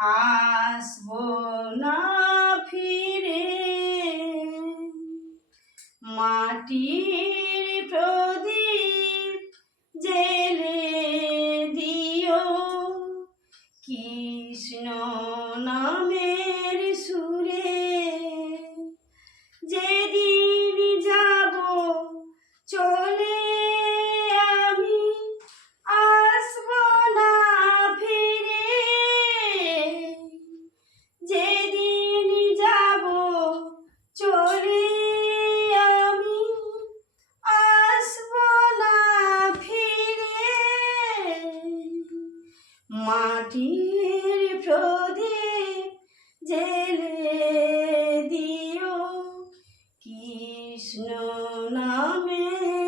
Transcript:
আসব না ফিরে। মাটির প্রদীপ জেলে দিও। কৃষ্ণ নামের মাটির প্রদীপ জেলে দিও কৃষ্ণ নামে।